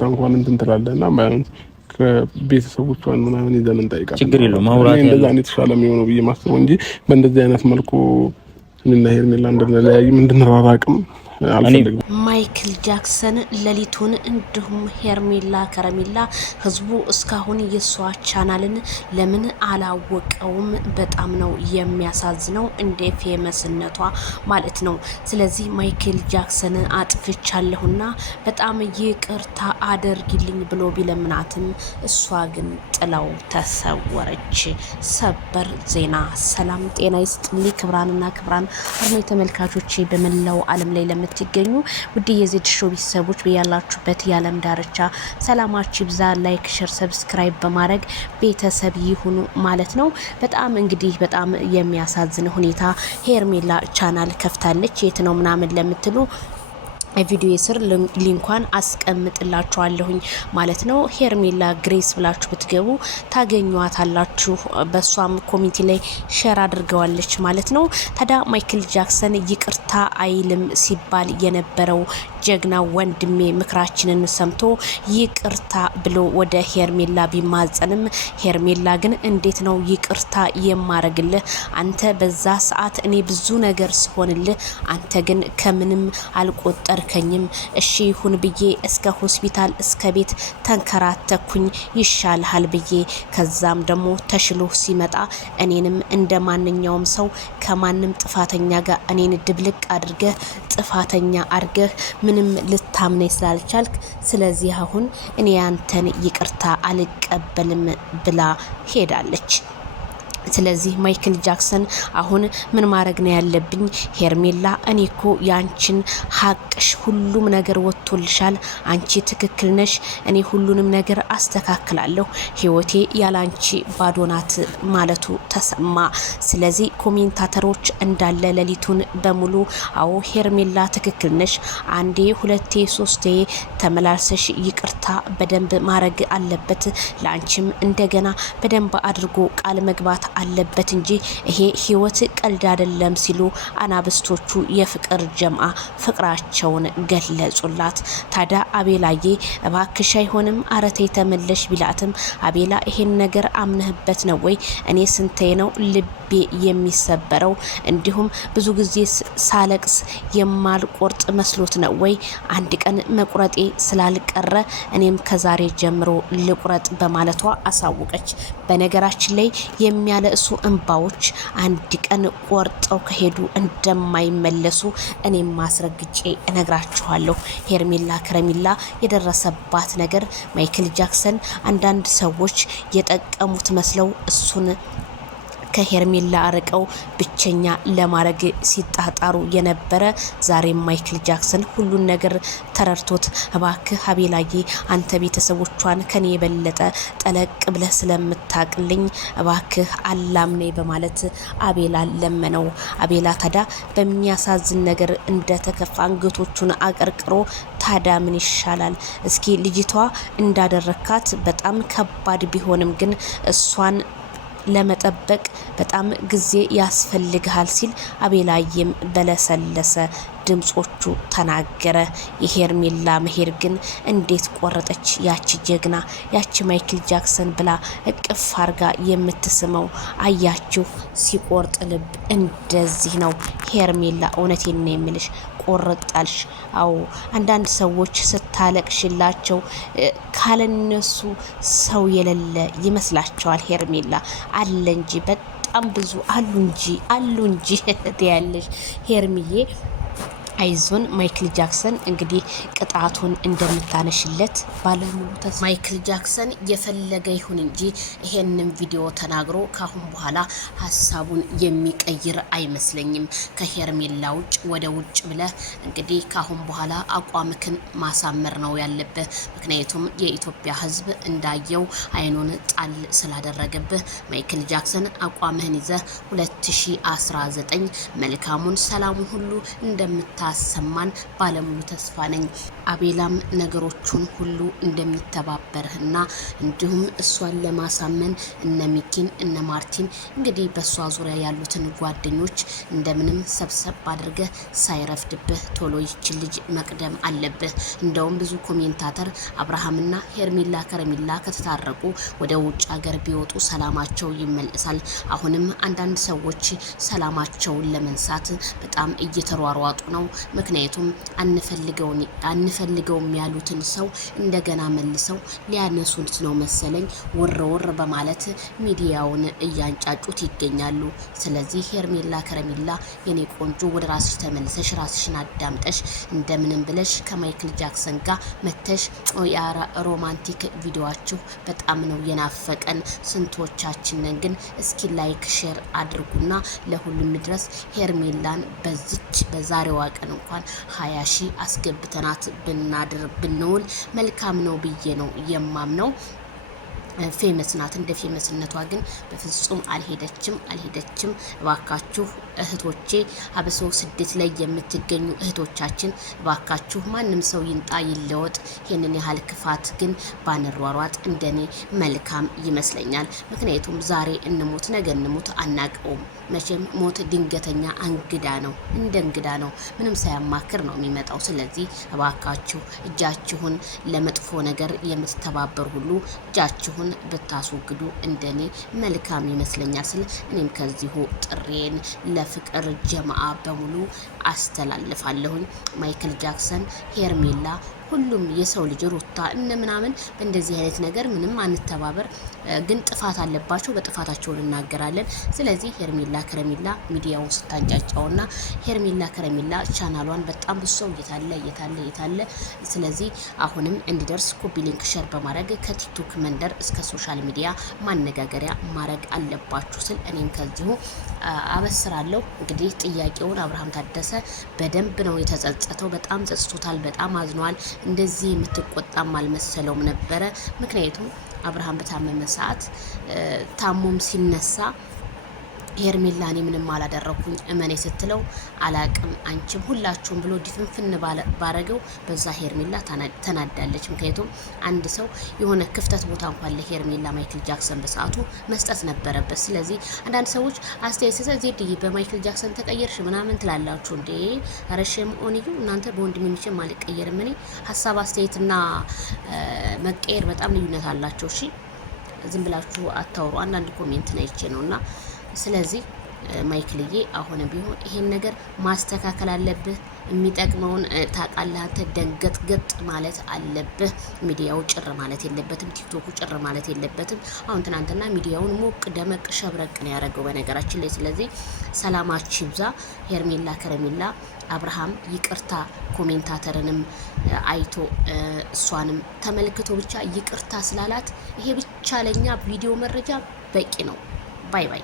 ይቅርታ እንኳን እንትን ትላለህና ማለት ከቤተሰቦቿን ምናምን ይዘን እንጠይቃለን። ችግር የለውም ማውራት ያለው እንደዛ አይነት ተሻለ የሚሆነው ብዬ ማስበው እንጂ በእንደዚህ አይነት መልኩ እኔና ሄርሜላ እንድንለያይም እንድንራራቅም አልፈልግም። ማይክል ጃክሰን ሌሊቱን እንዲሁም ሄርሜላ ከረሜላ ህዝቡ እስካሁን የሷ ቻናልን ለምን አላወቀውም? በጣም ነው የሚያሳዝነው፣ እንደ ፌመስነቷ ማለት ነው። ስለዚህ ማይክል ጃክሰን አጥፍቻለሁና በጣም ይቅርታ አድርጊልኝ ብሎ ቢለምናትም እሷ ግን ጥላው ተሰወረች። ሰበር ዜና። ሰላም ጤና ይስጥልኝ ክብራንና ክብራን አድማጭ ተመልካቾቼ በመላው ዓለም ላይ ትገኙ ውድ የዜድ ሾው ቤተሰቦች በያላችሁበት የዓለም ዳርቻ ሰላማችሁ ይብዛ። ላይክ፣ ሼር፣ ሰብስክራይብ በማድረግ ቤተሰብ ይሁኑ ማለት ነው። በጣም የሚያሳዝን ሁኔታ ሄርሜላ ቻናል ከፍታለች። የት ነው ምናምን ለምትሉ ቪዲዮ ስር ሊንኳን አስቀምጥላችኋለሁኝ ማለት ነው። ሄርሜላ ግሬስ ብላችሁ ብትገቡ ታገኟታላችሁ። በሷም ኮሚኒቲ ላይ ሼር አድርገዋለች ማለት ነው። ታዲያ ማይክል ጃክሰን ይቅርታ አይልም ሲባል የነበረው ጀግና ወንድሜ ምክራችንን ሰምቶ ይቅርታ ብሎ ወደ ሄርሜላ ቢማጸንም ሄርሜላ ግን እንዴት ነው ይቅርታ የማረግልህ? አንተ በዛ ሰዓት እኔ ብዙ ነገር ስሆንልህ አንተ ግን ከምንም አልቆጠርከኝም። እሺ ይሁን ብዬ እስከ ሆስፒታል እስከ ቤት ተንከራተኩኝ ይሻልሃል ብዬ ከዛም ደግሞ ተሽሎ ሲመጣ እኔንም እንደ ማንኛውም ሰው ከማንም ጥፋተኛ ጋር እኔን ድብልቅ አድርገህ ጥፋተኛ አድርገህ ምንም ልታምነኝ ስላልቻልክ ስለዚህ አሁን እኔ ያንተን ይቅርታ አልቀበልም ብላ ሄዳለች። ስለዚህ ማይክል ጃክሰን አሁን ምን ማድረግ ነው ያለብኝ? ሄርሜላ እኔኮ ያንቺን ሀቅሽ ሁሉም ነገር ወጥቶልሻል፣ አንቺ ትክክል ነሽ፣ እኔ ሁሉንም ነገር አስተካክላለሁ፣ ህይወቴ ያላንቺ ባዶናት ማለቱ ተሰማ። ስለዚህ ኮሜንታተሮች እንዳለ ሌሊቱን በሙሉ አዎ ሄርሜላ ትክክል ነሽ፣ አንዴ ሁለቴ ሶስቴ ተመላልሰሽ ይቅርታ በደንብ ማድረግ አለበት፣ ላንቺም እንደገና በደንብ አድርጎ ቃል መግባት አለበት እንጂ ይሄ ህይወት ቀልድ አይደለም ሲሉ አናብስቶቹ የፍቅር ጀምአ ፍቅራቸውን ገለጹላት። ታዲያ አቤላዬ እባክሽ አይሆንም አረቴ ተመለሽ ቢላትም አቤላ ይሄን ነገር አምነህበት ነው ወይ? እኔ ስንቴ ነው ልቤ የሚሰበረው? እንዲሁም ብዙ ጊዜ ሳለቅስ የማልቆርጥ መስሎት ነው ወይ? አንድ ቀን መቁረጤ ስላልቀረ እኔም ከዛሬ ጀምሮ ልቁረጥ በማለቷ አሳወቀች። በነገራችን ላይ የሚያለእሱ እንባዎች አንድ ቀን ቆርጠው ከሄዱ እንደማይመለሱ እኔም ማስረግጬ እነግራችኋለሁ። ሄርሜላ ከረሜላ የደረሰባት ነገር ማይክል ጃክሰን አንዳንድ ሰዎች የጠቀሙት መስለው እሱን ከሄርሜላ አርቀው ብቸኛ ለማድረግ ሲጣጣሩ የነበረ ዛሬ ማይክል ጃክሰን ሁሉን ነገር ተረድቶት እባክህ አቤላዬ አንተ ቤተሰቦቿን ከኔ የበለጠ ጠለቅ ብለህ ስለምታቅልኝ እባክህ አላምነኝ በማለት አቤላ ለመነው። አቤላ ታዲያ በሚያሳዝን ነገር እንደተከፋ አንገቶቹን አቀርቅሮ ታዲያ ምን ይሻላል? እስኪ ልጅቷ እንዳደረካት በጣም ከባድ ቢሆንም ግን እሷን ለመጠበቅ በጣም ጊዜ ያስፈልግሃል ሲል አቤላዬም በለሰለሰ ድምጾቹ ተናገረ። የሄርሜላ መሄድ ግን እንዴት ቆረጠች ያቺ ጀግና ያቺ ማይክል ጃክሰን ብላ እቅፍ አርጋ የምትስመው። አያችሁ ሲቆርጥ ልብ እንደዚህ ነው። ሄርሜላ እውነቴን ነው የምልሽ ቆርጣልሽ። አዎ አንዳንድ ሰዎች ስታለቅሽላቸው ካለነሱ ሰው የሌለ ይመስላቸዋል። ሄርሜላ አለ እንጂ በጣም ብዙ አሉ እንጂ ያለሽ ሄርሚዬ አይዞን። ማይክል ጃክሰን እንግዲህ ቅጣቱን እንደምታነሽለት ባለሙሉ ተስፋ። ማይክል ጃክሰን የፈለገ ይሁን እንጂ ይሄንን ቪዲዮ ተናግሮ ካሁን በኋላ ሀሳቡን የሚቀይር አይመስለኝም። ከሄርሜላ ውጭ ወደ ውጭ ብለህ እንግዲህ ካሁን በኋላ አቋምክን ማሳመር ነው ያለብህ። ምክንያቱም የኢትዮጵያ ሕዝብ እንዳየው አይኑን ጣል ስላደረገብህ ማይክል ጃክሰን አቋምህን ይዘህ 2019 መልካሙን ሰላሙን ሁሉ እንደምታ እንደምታሰማን ባለሙሉ ተስፋ ነኝ። አቤላም ነገሮቹን ሁሉ እንደሚተባበርህና እንዲሁም እሷን ለማሳመን እነ ሚኪን እነ ማርቲን እንግዲህ በእሷ ዙሪያ ያሉትን ጓደኞች እንደምንም ሰብሰብ አድርገህ ሳይረፍድብህ ቶሎ ይችን ልጅ መቅደም አለብህ። እንደውም ብዙ ኮሜንታተር አብርሃምና ሄርሜላ ከረሜላ ከተታረቁ ወደ ውጭ ሀገር ቢወጡ ሰላማቸው ይመለሳል። አሁንም አንዳንድ ሰዎች ሰላማቸውን ለመንሳት በጣም እየተሯሯጡ ነው። ምክንያቱም አንፈልገውም ያሉትን ሰው እንደገና መልሰው ሊያነሱት ነው መሰለኝ ወር በማለት ሚዲያውን እያንጫጩት ይገኛሉ። ስለዚህ ሄርሜላ ከረሜላ የኔ ቆንጆ ወደ ራስሽ ተመልሰሽ ራስሽን አዳምጠሽ እንደምንም ብለሽ ከማይክል ጃክሰን ጋር መተሽ ሮማንቲክ ቪዲዮአችሁ በጣም ነው የናፈቀን ስንቶቻችንን። ግን እስኪ ላይክ ሼር አድርጉና ለሁሉም ድረስ ሄርሜላን በዛሬዋ ቀን እንኳን 20 ሺህ አስገብተናት ብናድር ብንውል መልካም ነው ብዬ ነው የማምነው። ፌመስ ናት። እንደ ፌመስነቷ ግን በፍጹም አልሄደችም። እባካችሁ እህቶቼ አብሶ ስደት ላይ የምትገኙ እህቶቻችን እባካችሁ ማንም ሰው ይንጣ ይለወጥ፣ ይሄንን ያህል ክፋት ግን ባንሯሯጥ እንደኔ መልካም ይመስለኛል። ምክንያቱም ዛሬ እንሙት ነገ እንሙት አናቀውም። መቼም ሞት ድንገተኛ እንግዳ ነው፣ እንደ እንግዳ ነው፣ ምንም ሳያማክር ነው የሚመጣው። ስለዚህ እባካችሁ እጃችሁን ለመጥፎ ነገር የምትተባበር ሁሉ እጃችሁን ብታስወግዱ እንደኔ መልካም ይመስለኛል ስል እኔም ከዚሁ ጥሬን ለፍቅር ጀማዓ በሙሉ አስተላልፋለሁኝ። ማይክል ጃክሰን፣ ሄርሜላ፣ ሁሉም የሰው ልጅ ሩታ እነ ምናምን በእንደዚህ አይነት ነገር ምንም አንተባበር። ግን ጥፋት አለባቸው፣ በጥፋታቸው እናገራለን። ስለዚህ ሄርሜላ ከረሜላ ሚዲያውን ስታንጫጫውና ሄርሜላ ከረሜላ ቻናሏን በጣም ብዙ ሰው እየታለ ስለዚህ አሁንም እንዲደርስ ኮፒ ሊንክ ሼር በማድረግ ከቲክቶክ መንደር እስከ ሶሻል ሚዲያ ማነጋገሪያ ማድረግ አለባችሁ ስል እኔም ከዚሁ አበስራለሁ። እንግዲህ ጥያቄውን አብርሃም ታደሰ በደንብ ነው የተጸጸተው። በጣም ጸጽቶታል፣ በጣም አዝኗል። እንደዚህ የምትቆጣም አልመሰለውም ነበረ። ምክንያቱም አብርሃም በታመመ ሰዓት ታሞም ሲነሳ ሄርሜላ እኔ ምንም አላደረኩኝ እመኔ ስትለው አላቅም አንቺም ሁላችሁም ብሎ ዲፍንፍን ባረገው በዛ ሄርሜላ ተናዳለች። ምክንያቱም አንድ ሰው የሆነ ክፍተት ቦታ እንኳን ለሄርሜላ ማይክል ጃክሰን በሰዓቱ መስጠት ነበረበት። ስለዚህ አንዳንድ ሰዎች አስተያየት ሰጠ ዜድዬ በማይክል ጃክሰን ተቀየርሽ ምናምን ትላላችሁ እንዴ? ረሽም ኦንዩ እናንተ በወንድም የሚችም አልቀየርም። እኔ ሀሳብ አስተያየትና መቀየር በጣም ልዩነት አላቸው። እሺ ዝም ብላችሁ አታውሩ። አንዳንድ ኮሜንት ነይቼ ነውና ስለዚህ ማይክልዬ አሁን ቢሆን ይሄን ነገር ማስተካከል አለብህ። የሚጠቅመውን ታውቃለህ አንተ ደንገጥገጥ ማለት አለብህ። ሚዲያው ጭር ማለት የለበትም፣ ቲክቶኩ ጭር ማለት የለበትም። አሁን ትናንትና ሚዲያውን ሞቅ ደመቅ ሸብረቅ ነው ያደረገው በነገራችን ላይ። ስለዚህ ሰላማችሁ ይብዛ። ሄርሜላ ከረሜላ አብርሃም ይቅርታ ኮሜንታተርንም አይቶ እሷንም ተመልክቶ ብቻ ይቅርታ ስላላት ይሄ ብቻ ለኛ ቪዲዮ መረጃ በቂ ነው። ባይ ባይ።